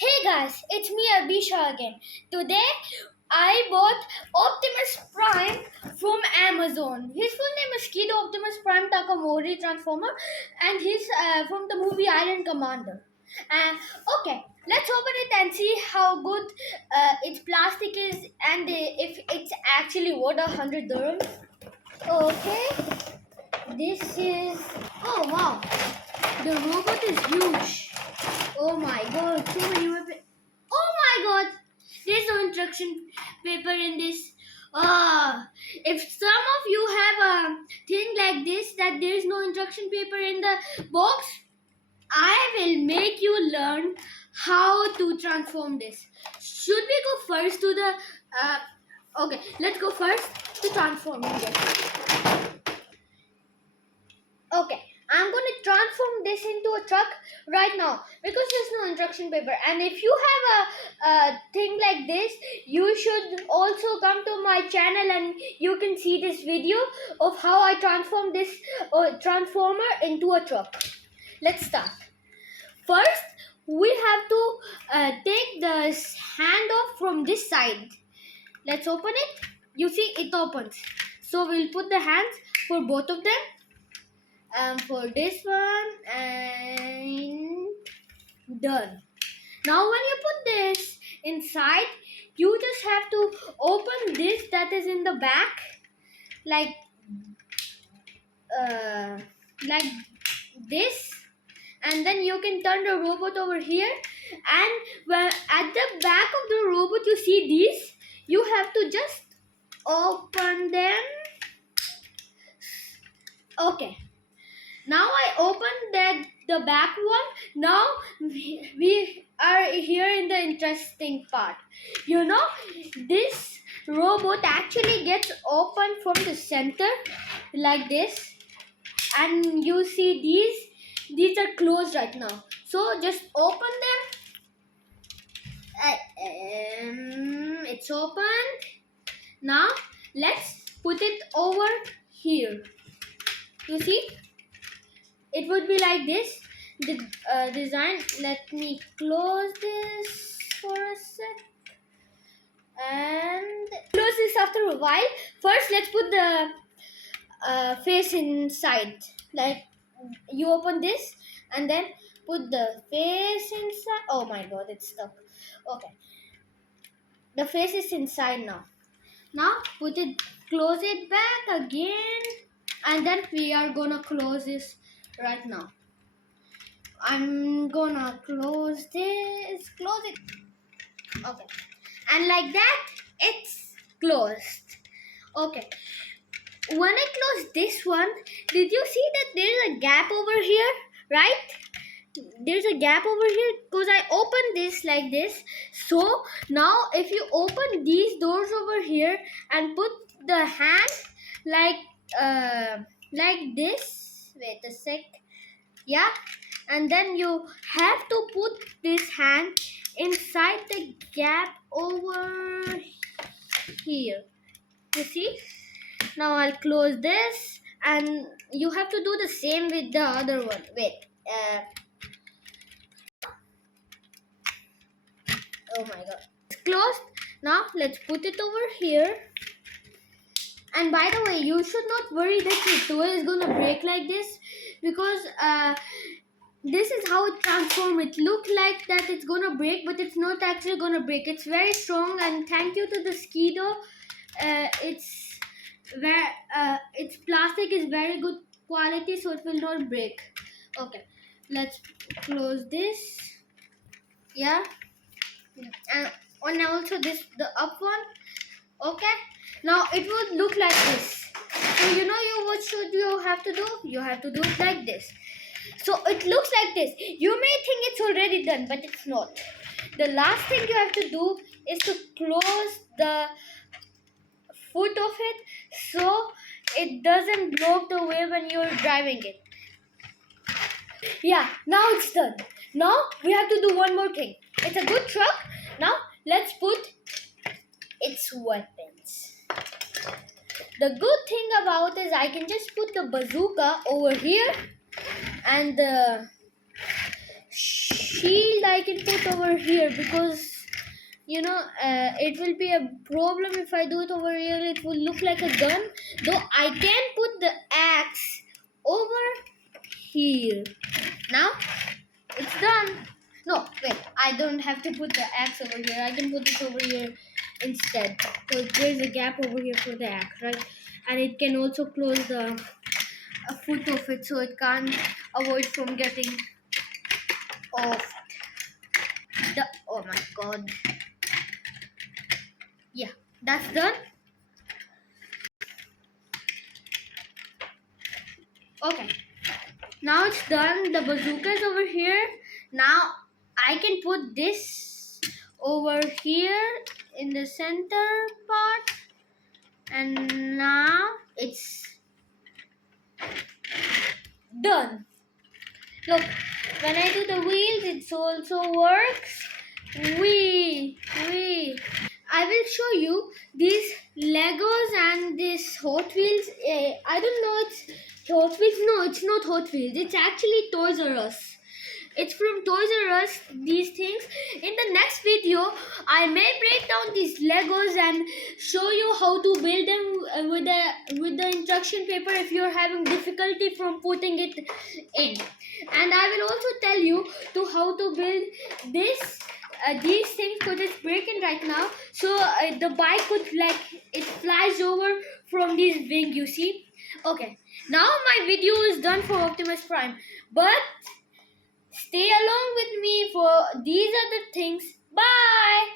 Hey guys, it's me Abisha again. Today I bought Optimus Prime from Amazon. His full name is SKEIDO Optimus Prime Takamory Transformer, and he's from the movie Iron Commander. Okay, let's open it and see how good its plastic is and if it's actually worth 100 dirhams. Okay, this is. Oh wow, the robot is huge. Oh my god, so many weapons. Oh my god, there's no instruction paper in this. If some of you have a thing like this that there's no instruction paper in the box, I will make you learn how to transform this. Should we go first to the okay, let's go first to transforming this. Okay, I'm going to transform this into a truck right now because there's no instruction paper. And if you have a thing like this, you should also come to my channel and you can see this video of how I transform this transformer into a truck. Let's start. First, we have to take the hand off from this side. Let's open it. You see, it opens. So we'll put the hands for both of them. For this one, and done. Now when you put this inside, you just have to open this that is in the back like this, and then you can turn the robot over here, and when at the back of the robot you see these, you have to just open them. Okay, now I opened the back one. Now we are here in the interesting part. You know, this robot actually gets open from the center like this, and you see these are closed right now. So just open them. It's opened. Now let's put it over here. You see? It would be like this. The design. Let me close this for a sec and close this after a while. First, let's put the face inside. Like you open this and then put the face inside. Oh my god, it's stuck. Okay, the face is inside now. Now put it, close it back again, and then we are gonna close this right now. I'm gonna close this, close it. Okay, and like that, it's closed. Okay, when I close this one, did you see that there's a gap over here, right? There's a gap over here because I opened this like this. So now if you open these doors over here and put the hand like this, wait a sec, yeah, and then you have to put this hand inside the gap over here. You see? Now I'll close this, and you have to do the same with the other one. Wait. Oh my god. It's closed. Now let's put it over here. And by the way, you should not worry that your toy is gonna break like this, because this is how it transforms. It looks like that it's gonna break, but it's not actually gonna break. It's very strong, and thank you to the SKEIDO. Its plastic is very good quality, so it will not break. Okay, let's close this. Yeah, and also this, the up one. Okay, now it would look like this. So you know what should you have to do? You have to do it like this. So it looks like this. You may think it's already done, but it's not. The last thing you have to do is to close the foot of it so it doesn't block the way when you're driving it. Yeah, now it's done. Now we have to do one more thing. It's a good truck. Now let's put its weapons. The good thing about is I can just put the bazooka over here and the shield I can put over here, because it will be a problem if I do it over here. It will look like a gun. Though I can put the axe over here. Now it's done. No, wait, I don't have to put the axe over here. I can put it over here instead. So there's a gap over here for the axe, right? And it can also close the foot of it, so it can't avoid from getting off. Oh my god. Yeah, that's done. Okay, now it's done. The bazooka is over here. Now I can put this over here in the center part, and now it's done. Look, when I do the wheels, it also works. I will show you these Legos and this Hot Wheels. I don't know, it's Hot Wheels. No, it's not Hot Wheels. It's actually Toys R Us. It's from Toys R Us, these things. In the next video, I may break down these Legos and show you how to build them with the instruction paper if you're having difficulty from putting it in. And I will also tell you how to build these things, because it's breaking right now. So the bike could, like, it flies over from this wing, you see. Okay, now my video is done for Optimus Prime, but stay along with me for these other things. Bye.